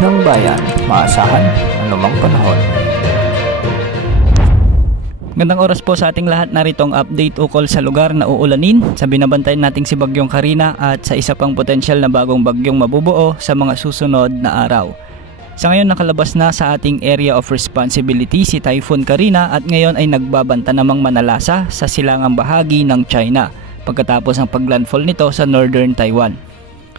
ng bayan, maasahan anumang panahon. Gandang oras po sa ating lahat, narito ang update ukol sa lugar na uulanin sa binabantayan nating si Bagyong Carina at sa isa pang potensyal na bagong bagyong mabubuo sa mga susunod na araw. Sa ngayon nakalabas na sa ating area of responsibility si Typhoon Carina at ngayon ay nagbabanta namang manalasa sa silangang bahagi ng China pagkatapos ng paglandfall nito sa northern Taiwan.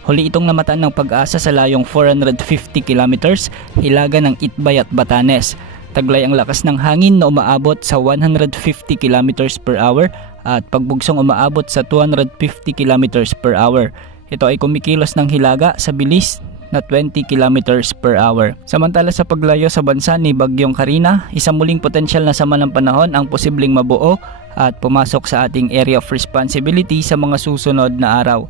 Huli itong namataan ng Pag-asa sa layong 450 kilometers hilaga ng Itbay at Batanes. Taglay ang lakas ng hangin na umaabot sa 150 kilometers per hour at pagbugsong umaabot sa 250 kilometers per hour. Ito ay kumikilos ng hilaga sa bilis na 20 kilometers per hour. Samantala sa paglayo sa bansa ni Bagyong Carina, isang muling potensyal na sama ng panahon ang posibleng mabuo at pumasok sa ating area of responsibility sa mga susunod na araw.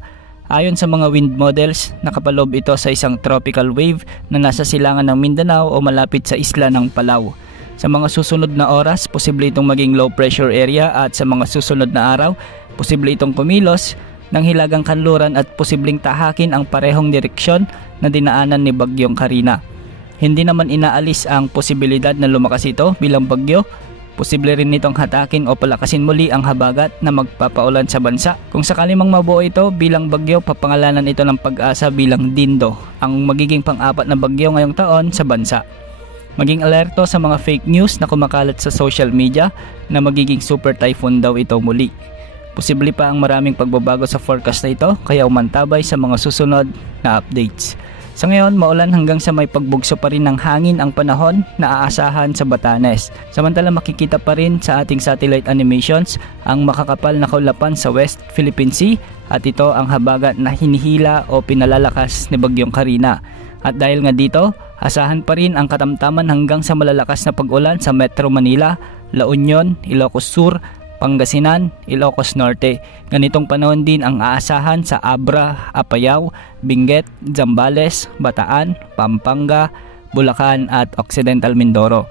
Ayon sa mga wind models, nakapaloob ito sa isang tropical wave na nasa silangan ng Mindanao o malapit sa isla ng Palau. Sa mga susunod na oras, posible itong maging low pressure area at sa mga susunod na araw, posible itong kumilos ng hilagang kanluran at posibleng tahakin ang parehong direksyon na dinaanan ni Bagyong Carina. Hindi naman inaalis ang posibilidad na lumakas ito bilang bagyo. Posible rin nitong hatakin o palakasin muli ang habagat na magpapaulan sa bansa. Kung sakali mang mabuo ito bilang bagyo, papangalanan ito ng Pag-asa bilang Dindo, ang magiging pang-apat na bagyo ngayong taon sa bansa. Maging alerto sa mga fake news na kumakalat sa social media na magiging super typhoon daw ito muli. Posible pa ang maraming pagbabago sa forecast na ito kaya umantabay sa mga susunod na updates. Sa ngayon, maulan hanggang sa may pagbugso pa rin ng hangin ang panahon na aasahan sa Batanes. Samantala makikita pa rin sa ating satellite animations ang makakapal na kaulapan sa West Philippine Sea at ito ang habagat na hinihila o pinalalakas ni Bagyong Carina. At dahil nga dito, asahan pa rin ang katamtaman hanggang sa malalakas na pag-ulan sa Metro Manila, La Union, Ilocos Sur, Pangasinan, Ilocos Norte. Ganitong panahon din ang aasahan sa Abra, Apayao, Benguet, Zambales, Bataan, Pampanga, Bulacan at Occidental Mindoro.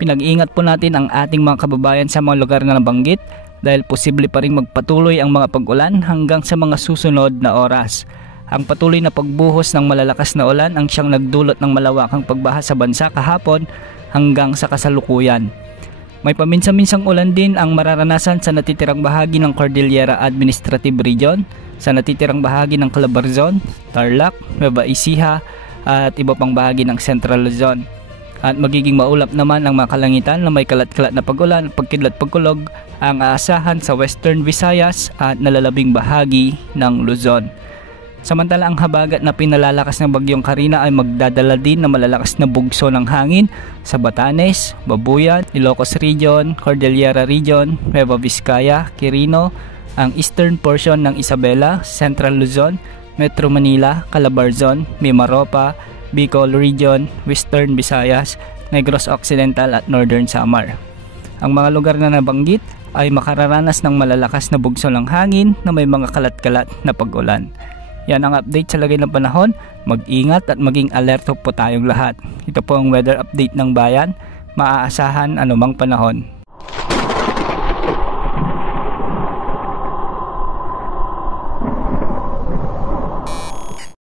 Pinag-iingat po natin ang ating mga kababayan sa mga lugar na nabanggit dahil posible pa rin magpatuloy ang mga pag-ulan hanggang sa mga susunod na oras. Ang patuloy na pagbuhos ng malalakas na ulan ang siyang nagdulot ng malawakang pagbaha sa bansa kahapon hanggang sa kasalukuyan. May paminsan-minsang ulan din ang mararanasan sa natitirang bahagi ng Cordillera Administrative Region, sa natitirang bahagi ng Calabarzon, Tarlac, Nueva Ecija at iba pang bahagi ng Central Luzon. At magiging maulap naman ang mga kalangitan na may kalat-kalat na pag-ulan, pagkidlat-pagkulog ang aasahan sa Western Visayas at nalalabing bahagi ng Luzon. Samantala ang habagat na pinalalakas ng Bagyong Carina ay magdadala din ng malalakas na bugso ng hangin sa Batanes, Babuyan, Ilocos Region, Cordillera Region, Nueva Vizcaya, Quirino, ang eastern portion ng Isabela, Central Luzon, Metro Manila, Calabarzon, Mimaropa, Bicol Region, Western Visayas, Negros Occidental at Northern Samar. Ang mga lugar na nabanggit ay makararanas ng malalakas na bugso ng hangin na may mga kalat-kalat na pag-ulan. Yan ang update sa lagay ng panahon. Mag-ingat at maging alerto po tayong lahat. Ito po ang weather update ng bayan. Maaasahan anumang panahon.